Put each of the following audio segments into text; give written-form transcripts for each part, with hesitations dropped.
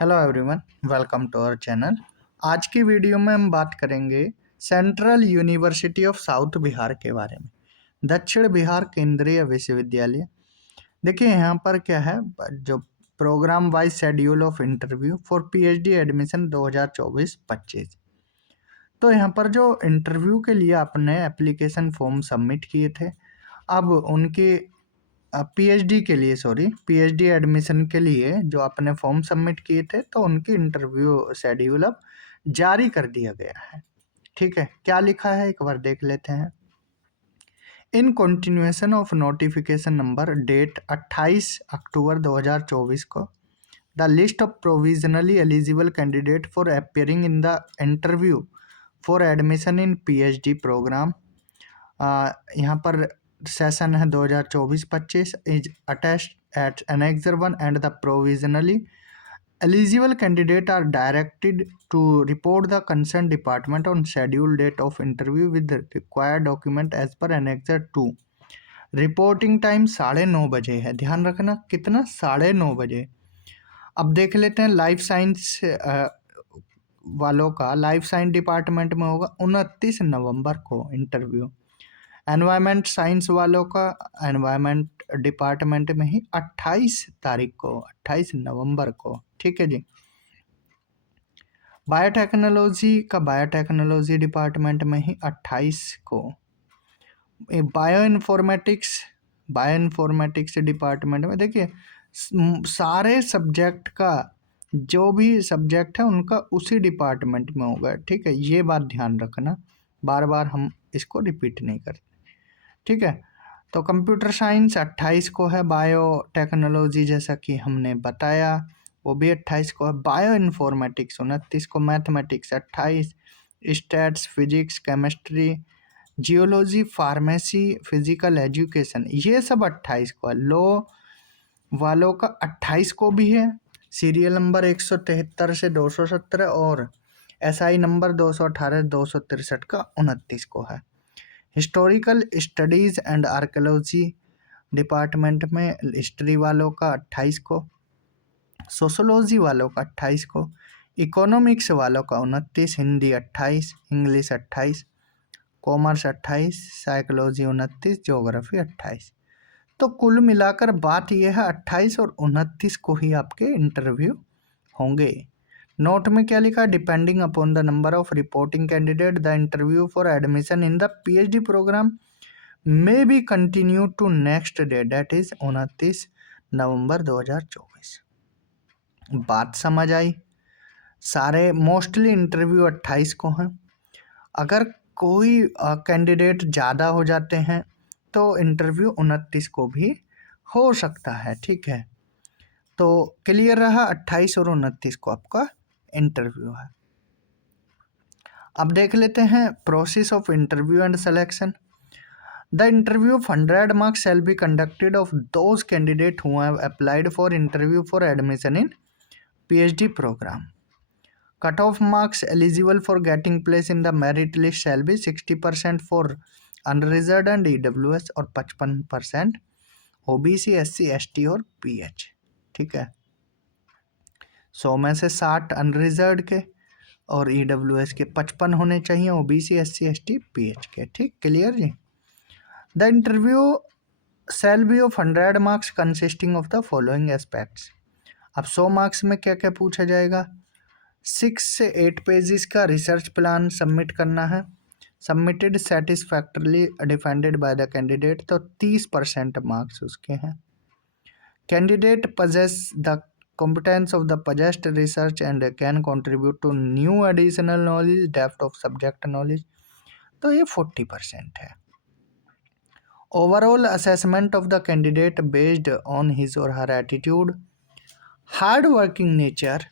Hello everyone, welcome to our channel. आज की video में हम बात करेंगे central university of south Bihar के बारे में। दक्षिण बिहार केंद्रीय विश्वविद्यालय। देखिए यहाँ पर क्या है, जो program wise schedule of interview for PhD admission 2024-25। तो यहाँ पर जो इंटरव्यू के लिए आपने एप्लीकेशन फॉर्म सबमिट किए थे, अब उनके पीएचडी के लिए, पीएचडी एडमिशन के लिए जो आपने फॉर्म सबमिट किए थे, तो उनकी इंटरव्यू शेड्यूल अब जारी कर दिया गया है। ठीक है, क्या लिखा है एक बार देख लेते हैं। In continuation of notification number date 28 October 2024 को the list of provisionally eligible candidate for appearing in the interview for admission in PhD program, यहाँ पर सेशन है 2024-25 is attached at annexure 1 and the provisionally eligible candidate are directed to report the concerned department on scheduled date of interview with the required document as per annexure 2। Reporting time 9:30 बजे है, ध्यान रखना कितना, 9:30 बजे। अब देख लेते हैं लाइफ साइंस वालों का। लाइफ साइंस डिपार्टमेंट में होगा 29 नवंबर को इंटरव्यू। एनवायरमेंट साइंस वालों का एनवायरमेंट डिपार्टमेंट में ही 28 तारीख को, 28 नवंबर को। ठीक है जी। बायोटेक्नोलॉजी का बायोटेक्नोलॉजी डिपार्टमेंट में ही 28 को। बायोइन्फॉर्मेटिक्स डिपार्टमेंट में देखिए सारे सब्जेक्ट का, जो भी सब्जेक्ट है उनका उसी डिपार्टमेंट में होगा। ठीक है, ये बात ध्यान रखना, बार बार हम इसको रिपीट नहीं करते। ठीक है, तो कंप्यूटर साइंस 28 को है, बायोटेक्नोलॉजी जैसा कि हमने बताया वो भी 28 को है, बायो इन्फॉर्मेटिक्स 29 को, mathematics 28, stats, physics, chemistry, geology, pharmacy, physical education, ये सब 28 को है। लॉ वालों का 28 को भी है, सीरियल नंबर 173 से 217 और एसआई नंबर 218 263 का 29 को है। Historical studies and archaeology department में हिस्ट्री वालों का 28 को, सोशोलॉजी वालों का 28 को, इकोनॉमिक्स वालों का 29, Hindi 28, English 28, commerce 28, psychology 29, geography 28। तो कुल मिलाकर बात यह है 28 और 29 को ही आपके इंटरव्यू होंगे। नोट में क्या लिखा, depending upon the number of reporting candidate the interview for admission in the PhD program may be continue to next day, date is 29 November 2024। बात समझ आई। सारे मोस्टली इंटरव्यू 28 को हैं। अगर कोई कैंडिडेट ज़्यादा हो जाते हैं तो इंटरव्यू 29 को भी हो सकता है। ठीक है, तो क्लियर रहा, 28 और 29 को आपका इंटरव्यू है। अब देख लेते हैं process of interview and selection. The interview of 100 marks shall be conducted of those candidate who have applied for interview for admission in PhD program. Cut off marks eligible for getting place in the merit list shall be 60% for unreserved and EWS और 55% OBC, SC, ST और PH. ठीक है, 100 में से 60 unreserved के और EWS के 55 होने चाहिए, ओबीसी, एससी, एसटी, पीएच के। ठीक, क्लियर जी। The interview shall be of 100 marks consisting of the following aspects. अब 100 मार्क्स में क्या क्या पूछा जाएगा, 6 से 8 पेजेस का रिसर्च प्लान सबमिट करना है, submitted satisfactorily defended by the candidate, तो 30% मार्क्स उसके हैं। Candidate possess the competence of the possessed research and can contribute to new additional knowledge, depth of subject knowledge, तो ये 40% है। Overall assessment of the candidate based on his और her attitude, hard working nature,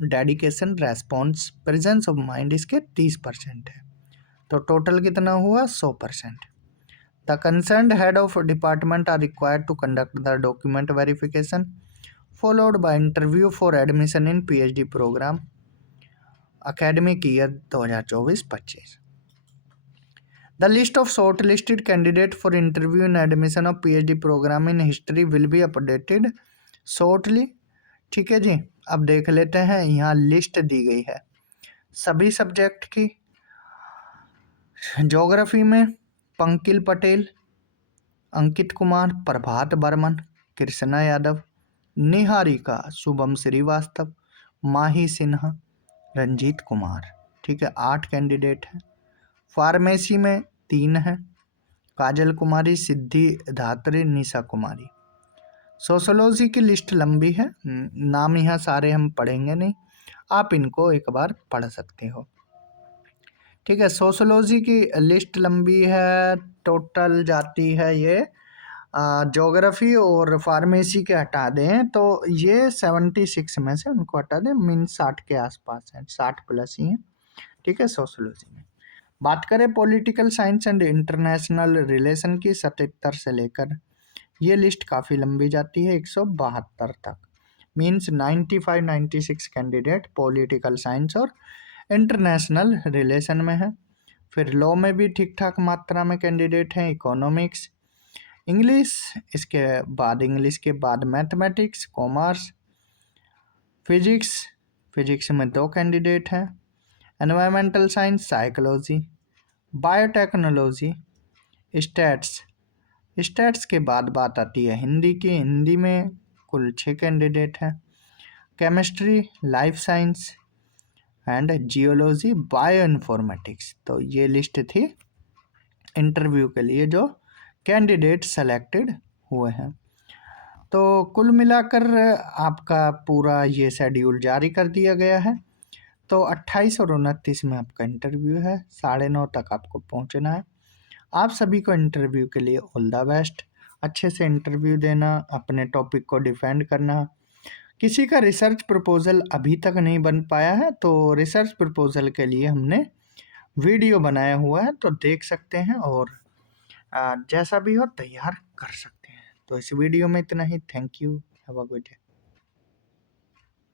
dedication, response, presence of mind, इसके 30% है। तो total कितना हुआ, 100%। The concerned head of department are required to conduct the document verification followed by interview for admission in PhD programme academic year 2024-25. The list of shortlisted candidate for interview and admission of PhD program in history will be updated shortly। ठीक है जी, अब देख लेते हैं, यहाँ list दी गई है सभी सब्जेक्ट की। ज्योग्राफी में पंकिल पटेल, अंकित कुमार, प्रभात बर्मन, कृष्णा यादव, निहारिका, शुभम श्रीवास्तव, माही सिन्हा, रंजीत कुमार। ठीक है, 8 कैंडिडेट हैं। फार्मेसी में 3 हैं, काजल कुमारी, सिद्धि धात्री, निशा कुमारी। सोशोलॉजी की लिस्ट लंबी है, नाम यहाँ सारे हम पढ़ेंगे नहीं, आप इनको एक बार पढ़ सकते हो। ठीक है, सोशोलॉजी की लिस्ट लंबी है, टोटल जाती है ये ज्योग्राफी और फार्मेसी के हटा दें तो ये 76 में से उनको हटा दें, मीन 60 के आसपास है, 60 प्लस ही है। ठीक है, सोशोलॉजी में बात करें political science and international relation की, 77 से लेकर ये लिस्ट काफ़ी लंबी जाती है 172 तक, मीन्स 95-96 कैंडिडेट पॉलिटिकल साइंस और इंटरनेशनल रिलेशन में है। फिर लॉ में भी ठीक ठाक मात्रा में कैंडिडेट हैं, इकोनॉमिक्स, इंग्लिश, इसके बाद इंग्लिश के बाद मैथमेटिक्स, कॉमर्स, फिजिक्स, फिजिक्स में 2 कैंडिडेट हैं, environmental science, psychology, biotechnology, stats, stats के बाद बात आती है हिंदी की, हिंदी में कुल 6 कैंडिडेट हैं, chemistry, life science and geology, bio informatics. तो ये लिस्ट थी इंटरव्यू के लिए जो कैंडिडेट सेलेक्टेड हुए हैं। तो कुल मिलाकर आपका पूरा ये शेड्यूल जारी कर दिया गया है। तो 28 और 29 में आपका इंटरव्यू है, 9:30 तक आपको पहुंचना है। आप सभी को इंटरव्यू के लिए ऑल द बेस्ट। अच्छे से इंटरव्यू देना, अपने टॉपिक को डिफेंड करना। किसी का रिसर्च प्रपोजल अभी तक नहीं बन पाया है तो रिसर्च प्रपोजल के लिए हमने वीडियो बनाया हुआ है, तो देख सकते हैं और जैसा भी हो तैयार कर सकते हैं। तो इस वीडियो में इतना ही। Thank you, have a good day.